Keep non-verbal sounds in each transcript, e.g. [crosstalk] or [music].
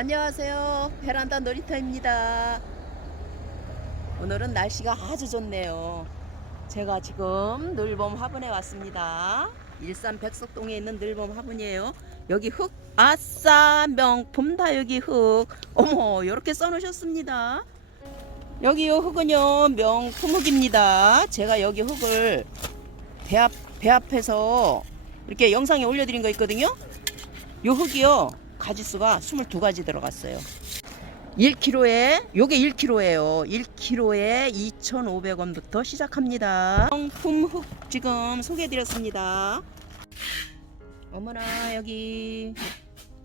안녕하세요. 베란다 놀이터입니다. 오늘은 날씨가 아주 좋네요. 제가 지금 늘봄 화분에 왔습니다. 일산 백석동에 있는 늘봄 화분이에요. 여기 흙, 아싸, 명품 다육이 흙. 어머, 이렇게 써놓으셨습니다. 여기 요 흙은요, 명품 흙입니다. 제가 여기 흙을 배 앞, 배 앞에서 이렇게 영상에 올려드린 거 있거든요. 요 흙이요, 가지수가 22가지 들어갔어요. 1kg에 요게 1kg예요. 1kg에 2,500원부터 시작합니다. 명품 흙 지금 소개해 드렸습니다. 어머나 여기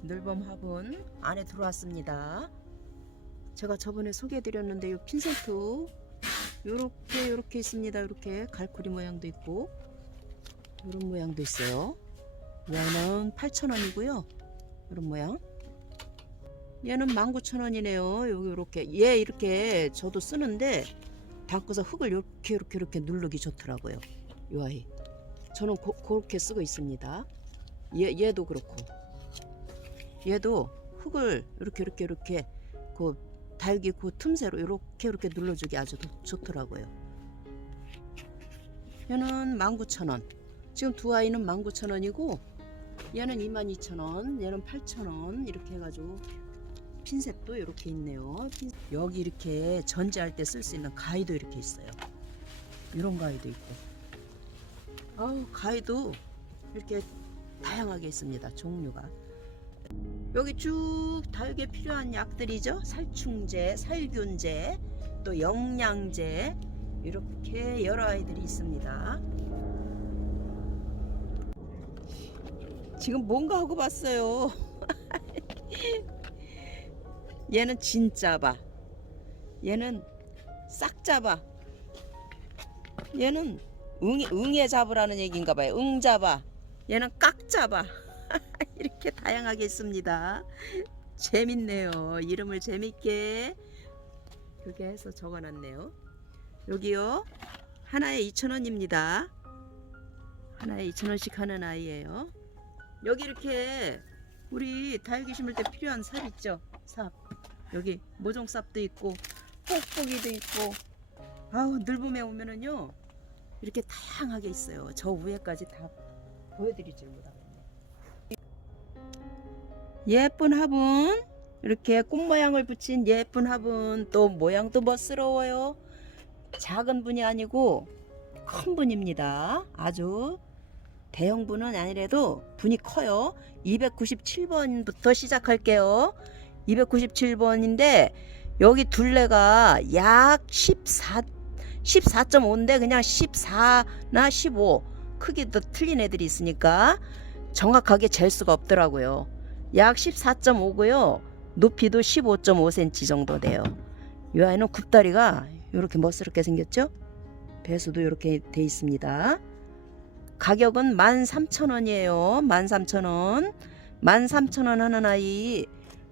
늘범 화분 안에 들어왔습니다. 제가 저번에 소개해 드렸는데 요 핀세트 요렇게 요렇게 있습니다. 요렇게 갈고리 모양도 있고 요런 모양도 있어요. 얘는 8,000원이고요. 이런 모양. 얘는 19,000원이네요. 여기 이렇게 얘 이렇게 저도 쓰는데 담고서 흙을 이렇게 이렇게 이렇게 누르기 좋더라고요. 이 아이. 저는 고, 그렇게 쓰고 있습니다. 얘 얘도 그렇고. 얘도 흙을 이렇게 이렇게 이렇게 그 다육이 그 틈새로 이렇게 이렇게 눌러주기 아주 도- 좋더라고요. 얘는 19,000원. 지금 두 아이는 19,000원이고 얘는 22,000원, 얘는 8,000원 이렇게 해가지고 핀셋도 이렇게 있네요. 핀- 여기 이렇게 전지할 때 쓸 수 있는 가위도 이렇게 있어요. 이런 가위도 있고. 아우 가위도 이렇게 다양하게 있습니다. 종류가. 여기 쭉 다육에 필요한 약들이죠. 살충제, 살균제, 또 영양제 이렇게 여러 아이들이 있습니다. 지금 뭔가 하고 봤어요. [laughs] 얘는 진짜봐. 얘는 싹 잡아. 얘는 응애, 응애 잡으라는 얘기인가 봐요. 응 잡아. 얘는 깍 잡아. [laughs] 이렇게 다양하게 있습니다. 재밌네요. 이름을 재밌게 그렇게 해서 적어놨네요. 여기요. 하나에 2,000원입니다. 하나에 2,000원씩 하는 아이예요. 여기 이렇게 우리 다육이 심을 때 필요한 삽 있죠? 삽. 여기 모종삽도 있고 뽁뽁이도 있고 아우 늘봄에 오면은요 이렇게 다양하게 있어요. 저 위에까지 다 보여드리질 못하겠네. 예쁜 화분 이렇게 꽃 모양을 붙인 예쁜 화분 또 모양도 멋스러워요. 작은 분이 아니고 큰 분입니다. 아주 대형 분은 아니래도 분이 커요. 297번부터 시작할게요. 297번인데 여기 둘레가 약 14, 14.5인데 그냥 14나 15 크기도 틀린 애들이 있으니까 정확하게 잴 수가 없더라고요. 약 14.5고요. 높이도 15.5cm 정도 돼요. 이 아이는 굽다리가 이렇게 멋스럽게 생겼죠? 배수도 이렇게 돼 있습니다. 가격은 13,000원이에요. 13,000원. 13,000원 하는 아이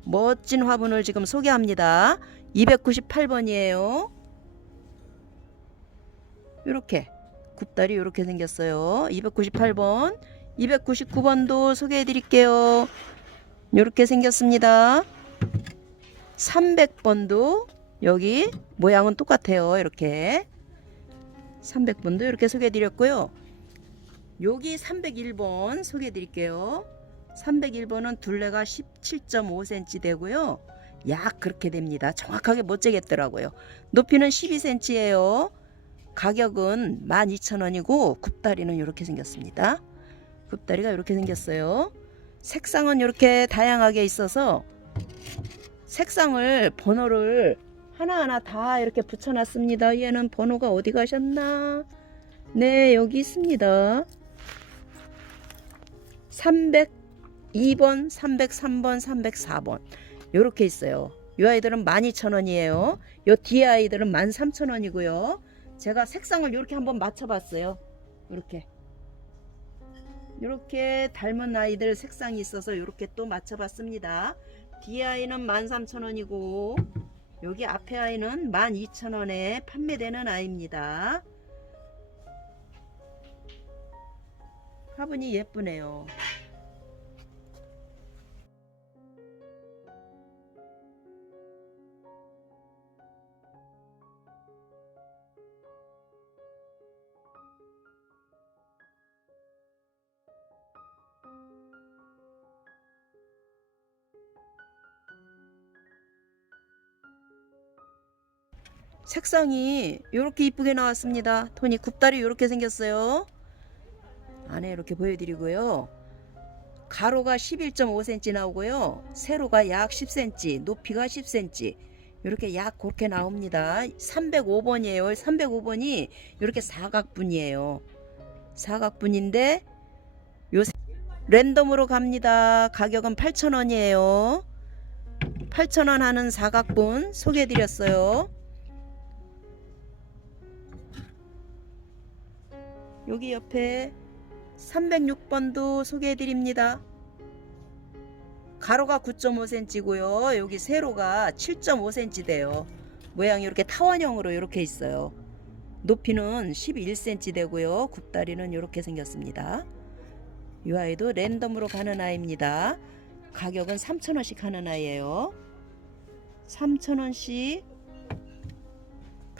멋진 화분을 지금 소개합니다. 298번이에요. 이렇게 굽다리 이렇게 생겼어요. 298번, 299번도 소개해 드릴게요. 이렇게 생겼습니다. 300번도 여기 모양은 똑같아요. 이렇게 300번도 이렇게 소개해 드렸고요. 여기 301번 소개해 드릴게요. 301번은 둘레가 17.5cm 되고요. 약 그렇게 됩니다. 정확하게 못 재겠더라고요. 높이는 12cm예요. 가격은 12,000원이고 굽다리는 이렇게 생겼습니다. 굽다리가 이렇게 생겼어요. 색상은 이렇게 다양하게 있어서 색상을 번호를 하나하나 다 이렇게 붙여놨습니다. 얘는 번호가 어디 가셨나? 네, 여기 있습니다. 302번, 303번, 304번. 이렇게 있어요. 이 아이들은 12,000원이에요. 요 뒤에 아이들은 13,000원이고요. 제가 색상을 이렇게 한번 맞춰봤어요. 이렇게. 이렇게 닮은 아이들 색상이 있어서 이렇게 또 맞춰봤습니다. 뒤에 아이는 13,000원이고 여기 앞에 아이는 12,000원에 판매되는 아이입니다. 화분이 예쁘네요. 색상이 이렇게 이쁘게 나왔습니다. 톤이 굽다리 이렇게 생겼어요. 안에 이렇게 보여드리고요. 가로가 11.5cm 나오고요. 세로가 약 10cm, 높이가 10cm. 이렇게 약 그렇게 나옵니다. 305번이에요. 305번이 이렇게 사각분이에요. 사각분인데 요 세- 랜덤으로 갑니다. 가격은 8,000원이에요. 8,000원 하는 사각분 소개해 드렸어요. 여기 옆에 306번도 소개해 드립니다. 가로가 9.5cm고요. 여기 세로가 7.5cm 돼요. 모양이 이렇게 타원형으로 이렇게 있어요. 높이는 11cm 되고요. 굽다리는 이렇게 생겼습니다. 이 아이도 랜덤으로 가는 아이입니다. 가격은 3,000원씩 하는 아이예요. 3,000원씩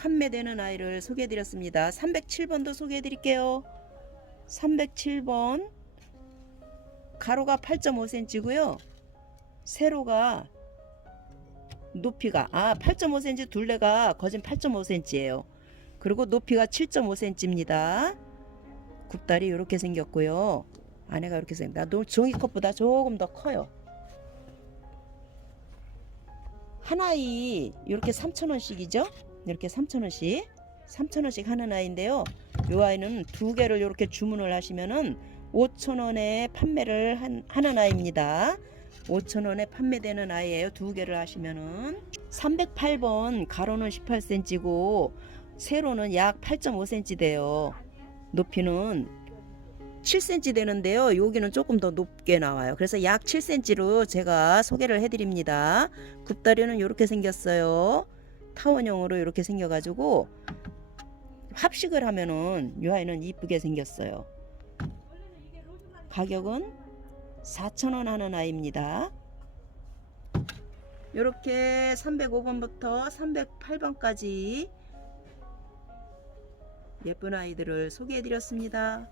판매되는 아이를 소개해 드렸습니다. 307번도 소개해 드릴게요. 307번 가로가 8.5cm고요. 세로가 높이가 아 8.5cm 둘레가 거진 8.5cm예요. 그리고 높이가 7.5cm입니다. 굽다리 이렇게 생겼고요. 안에가 이렇게 생겼다. 종이컵보다 조금 더 커요. 하나이 이렇게 3,000원씩이죠? 이렇게 3,000원씩 3,000원씩 하는 아이인데요. 이 아이는 두 개를 이렇게 주문을 하시면은 5,000원에 판매를 한, 하는 아이입니다. 5,000원에 판매되는 아이예요. 두 개를 하시면은 308번 가로는 18cm고 세로는 약 8.5cm 돼요. 높이는 7cm 되는데요. 여기는 조금 더 높게 나와요. 그래서 약 7cm로 제가 소개를 해드립니다. 굽다리는 이렇게 생겼어요. 타원형으로 이렇게 생겨가지고 합식을 하면은 이 아이는 이쁘게 생겼어요. 가격은 4,000원 하는 아이입니다. 이렇게 305번부터 308번까지 예쁜 아이들을 소개해 드렸습니다.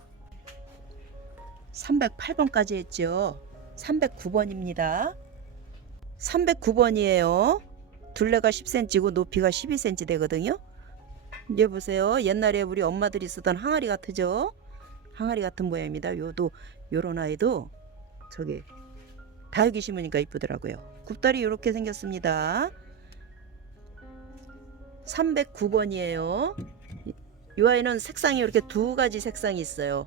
308번까지 했죠. 309번입니다. 309번이에요. 둘레가 10cm고 높이가 12cm 되거든요. 이제 보세요. 옛날에 우리 엄마들이 쓰던 항아리 같으죠? 항아리 같은 모양입니다. 요도 요런 아이도 저기 다육이 심으니까 이쁘더라고요. 굽다리 이렇게 생겼습니다. 309번이에요. 이 아이는 색상이 이렇게 두 가지 색상이 있어요.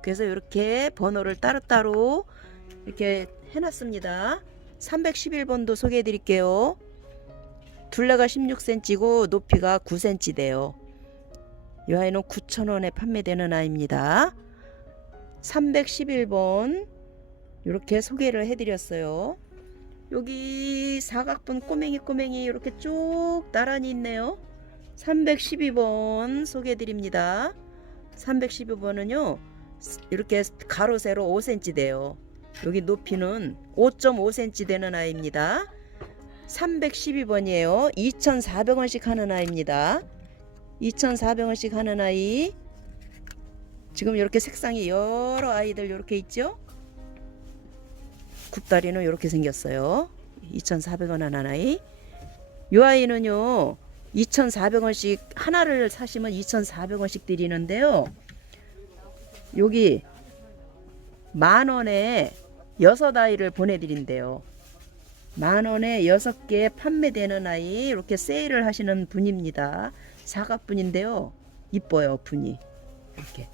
그래서 이렇게 번호를 따로따로 이렇게 해놨습니다. 311번도 소개해 드릴게요. 둘레가 16cm고 높이가 9cm 돼요. 이 아이는 9,000원에 판매되는 아이입니다. 311번 이렇게 소개를 해드렸어요. 여기 사각분 꼬맹이 꼬맹이 이렇게 쭉 나란히 있네요. 312번 소개해드립니다. 312번은요 이렇게 가로 세로 5cm 돼요. 여기 높이는 5.5cm 되는 아이입니다. 312번이에요. 2,400원씩 하는 아이입니다. 2,400원씩 하는 아이. 지금 이렇게 색상이 여러 아이들 이렇게 있죠? 굽다리는 이렇게 생겼어요. 2,400원 하는 아이. 이 아이는요. 2,400원씩 하나를 사시면 2,400원씩 드리는데요. 여기 만 원에 여섯 아이를 보내드린대요. 만 원에 여섯 개 판매되는 아이 이렇게 세일을 하시는 분입니다. 사각분인데요. 이뻐요 분이 이렇게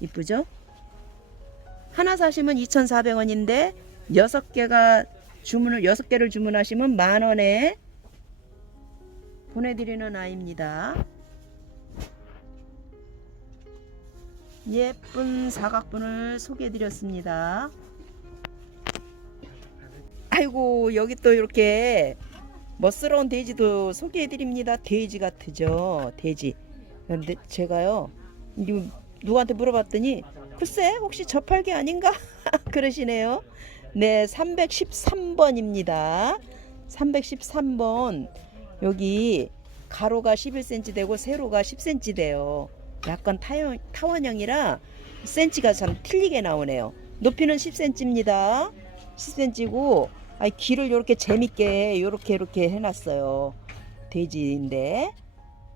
이쁘죠? 하나 사시면 2,400원인데 여섯 개가 주문을 여섯 개를 주문하시면 만 원에 보내 드리는 아이입니다. 예쁜 사각분을 소개해 드렸습니다. 아이고 여기 또 이렇게 멋스러운 돼지도 소개해드립니다. 돼지 같으죠, 돼지. 그런데 제가요, 누구한테 물어봤더니 글쎄 혹시 저팔계 아닌가 [laughs] 그러시네요. 네, 313번입니다. 313번 여기 가로가 11cm 되고 세로가 10cm 돼요. 약간 타원, 타원형이라 센치가 참 틀리게 나오네요. 높이는 10cm입니다. 10cm고 아 길을 이렇게 재밌게 이렇게 이렇게 해놨어요. 돼지인데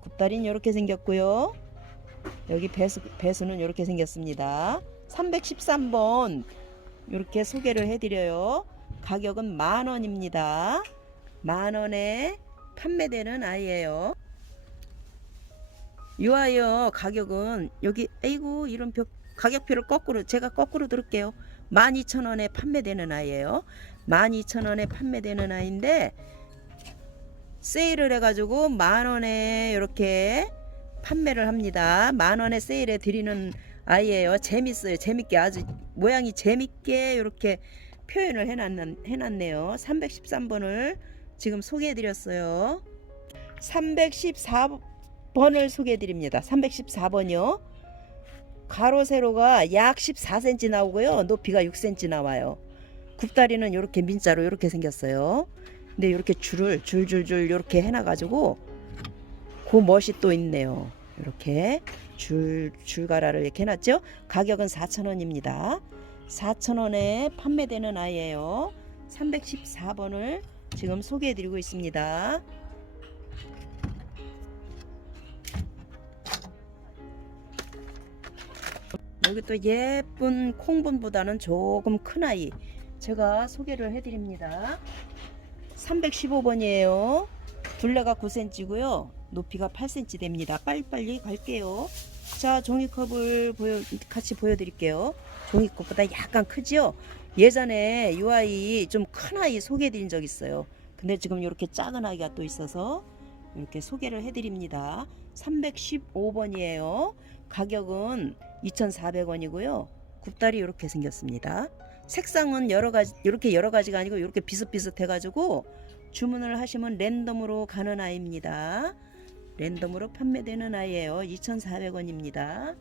굽다리는 이렇게 생겼고요. 여기 배수, 배수는 이렇게 생겼습니다. 313번 이렇게 소개를 해드려요. 가격은 만 원입니다. 만 원에 판매되는 아이예요. 이 아이요 가격은 여기 아이고 이런 벽 가격표를 거꾸로 제가 거꾸로 들을게요. 12,000원에 판매되는 아이예요. 12,000원에 판매되는 아이인데 세일을 해가지고 만 원에 이렇게 판매를 합니다. 만 원에 세일해 드리는 아이예요. 재밌어요. 재밌게 아주 모양이 재밌게 이렇게 표현을 해놨, 해놨네요. 313번을 지금 소개해드렸어요. 314번을 소개해드립니다. 314번이요. 가로 세로가 약 14cm 나오고요. 높이가 6cm 나와요. 굽다리는 이렇게 민자로 이렇게 생겼어요. 근데 이렇게 줄을 줄줄줄 이렇게 해놔가지고 그 멋이 또 있네요. 이렇게 줄 줄가라를 이렇게 해놨죠. 가격은 4,000원입니다. 4,000원에 판매되는 아이예요. 314번을 지금 소개해드리고 있습니다. 여기 또 예쁜 콩분보다는 조금 큰 아이 제가 소개를 해드립니다. 315번이에요. 둘레가 9cm고요. 높이가 8cm 됩니다. 빨리빨리 갈게요. 자, 종이컵을 보여, 같이 보여드릴게요. 종이컵보다 약간 크지요? 예전에 이 아이 좀 큰 아이 소개해드린 적 있어요. 근데 지금 이렇게 작은 아이가 또 있어서 이렇게 소개를 해드립니다. 315번이에요. 가격은 2,400원이고요. 굽다리 이렇게 생겼습니다. 색상은 여러 가지 이렇게 여러 가지가 아니고 이렇게 비슷비슷해 가지고 주문을 하시면 랜덤으로 가는 아이입니다. 랜덤으로 판매되는 아이예요. 2,400원입니다.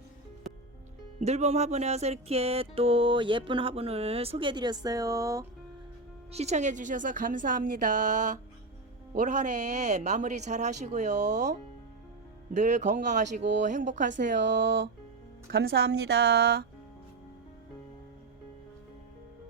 늘봄 화분에 와서 이렇게 또 예쁜 화분을 소개해 드렸어요. 시청해 주셔서 감사합니다. 올 한해 마무리 잘 하시고요. 늘 건강하시고 행복하세요. 감사합니다.